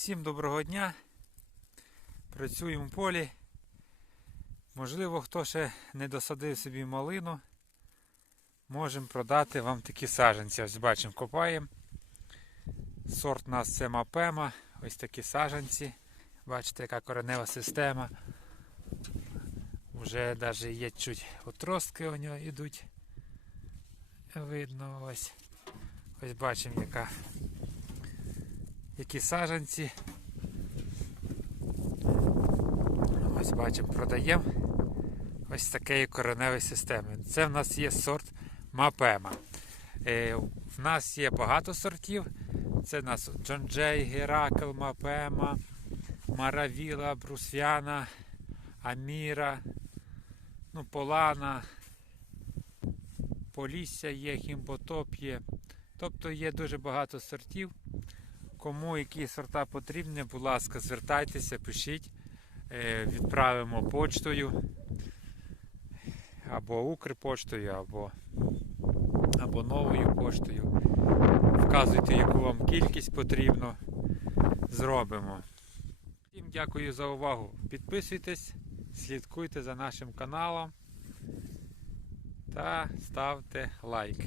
Всім доброго дня. Працюємо в полі. Можливо, хто ще не досадив собі малину. Можемо продати вам такі саджанці. Ось бачимо, копаємо. Сорт у нас це мапема. Ось такі саджанці. Бачите, яка коренева система. Уже навіть є чуть отростки у нього йдуть. Видно ось. Ось бачимо, яка які саджанці. Ось бачимо, продаємо ось такої кореневої системи. Це в нас є сорт Мапема. Е, в нас є багато сортів. Це в нас Джон Джей, Геракл, Мапема, Маравіла, Брусвяна, Аміра, ну, Полана, Полісся є, Хімботоп є. Тобто є дуже багато сортів. Кому які сорта потрібні, будь ласка, звертайтеся, пишіть, Е, відправимо почтою або Укрпоштою, або, або новою поштою. Вказуйте, яку вам кількість потрібно. Зробимо. Всім дякую за увагу. Підписуйтесь, слідкуйте за нашим каналом та ставте лайк.